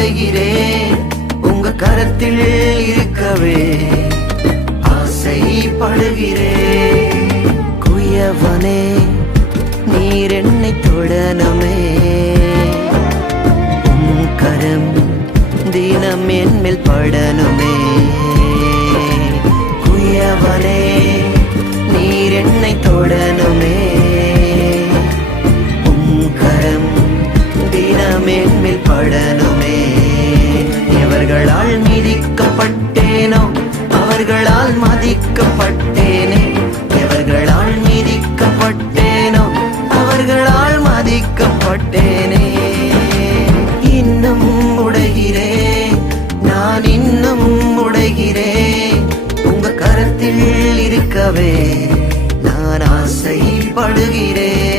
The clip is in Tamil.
அடைகிறேன். உங்க கரத்தில் இருக்கவே ஆசைப்படுகிறேன். குயவனே நீர் என்னை தொடனமே, உம் கரம் தினம் என் மேல் படனுமே. குயவனே நீர் என்னை தொடனுமே, உம் கரம் தினம் என் மேல் படனுமே. எவர்களால் மிதிக்கப்பட்டேனோ அவர்களால் மதிக்கப்பட்டேனே. எவர்களால் மிதிக்கப்பட்டேனோ அவர்களால் மதிக்கப்பட்டேன்.